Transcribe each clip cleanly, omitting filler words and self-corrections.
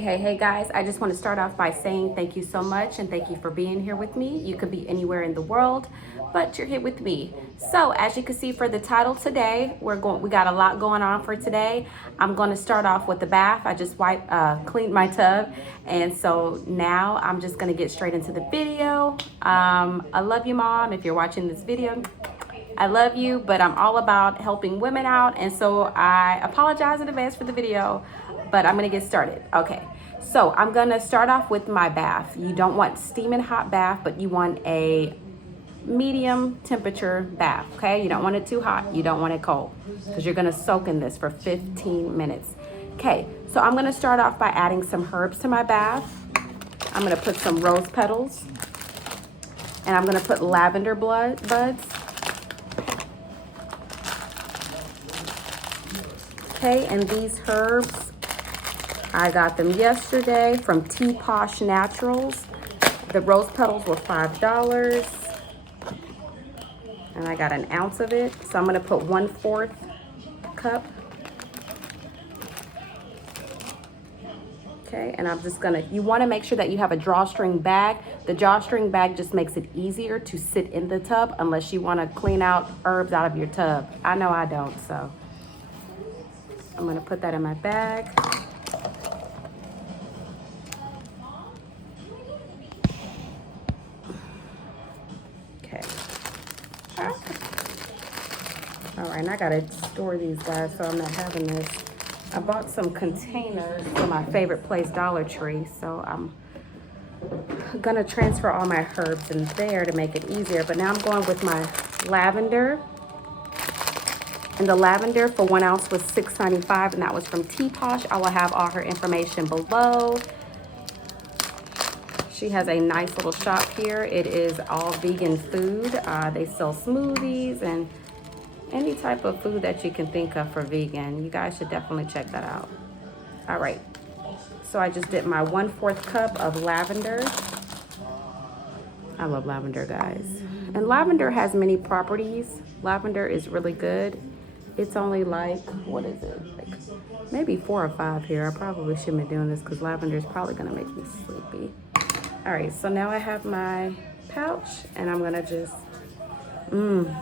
Hey guys, I just want to start off by saying thank you so much and thank you for being here with me. You could be anywhere in the world, but you're here with me. So as you can see for the title today, we got a lot going on for today. I'm going to start off with the bath. I just cleaned my tub, and so now I'm just going to get straight into the video. I love you, Mom, if you're watching this video. I love you, but I'm all about helping women out, and so I apologize in advance for the video, but I'm gonna get started. Okay, so I'm gonna start off with my bath. You don't want steaming hot bath, but you want a medium temperature bath, okay? You don't want it too hot, you don't want it cold, because you're gonna soak in this for 15 minutes. Okay, so I'm gonna start off by adding some herbs to my bath. I'm gonna put some rose petals, and I'm gonna put lavender buds. Okay, and these herbs, I got them yesterday from Posh Naturals. The rose petals were $5, and I got an ounce of it. So I'm gonna put 1/4 cup. Okay, and I'm just gonna, you wanna make sure that you have a drawstring bag. The drawstring bag just makes it easier to sit in the tub unless you wanna clean out herbs out of your tub. I know I don't, so. I'm gonna put that in my bag. Okay. All right, and I gotta store these guys so I'm not having this. I bought some containers from my favorite place, Dollar Tree, so I'm gonna transfer all my herbs in there to make it easier. But now I'm going with my lavender. And the lavender for 1 ounce was $6.95, and that was from Posh. I will have all her information below. She has a nice little shop here. It is all vegan food. They sell smoothies and any type of food that you can think of for vegan. You guys should definitely check that out. All right, so I just did my 1/4 cup of lavender. I love lavender, guys. And lavender has many properties. Lavender is really good. It's only like, what is it? Like maybe 4 or 5 here. I probably shouldn't be doing this because lavender is probably gonna make me sleepy. All right, so now I have my pouch and I'm gonna just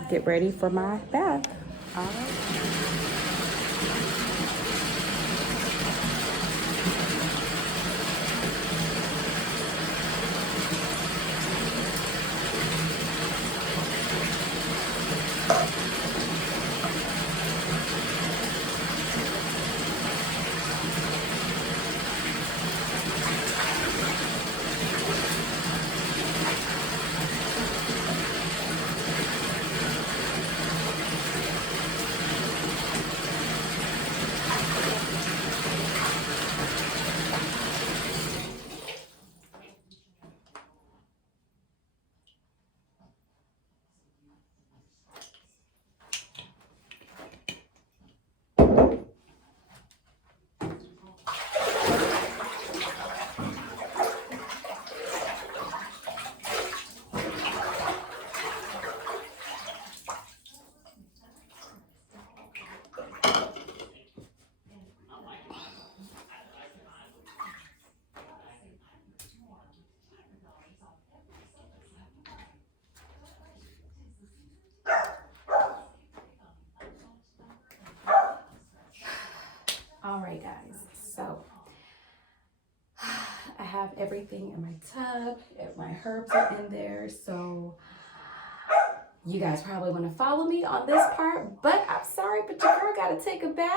get ready for my bath. All right. All right, guys, so I have everything in my tub. My herbs are in there, so you guys probably want to follow me on this part, but I'm sorry, but your girl got to take a bath.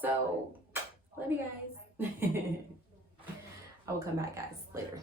So, love you guys. I will come back, guys, later.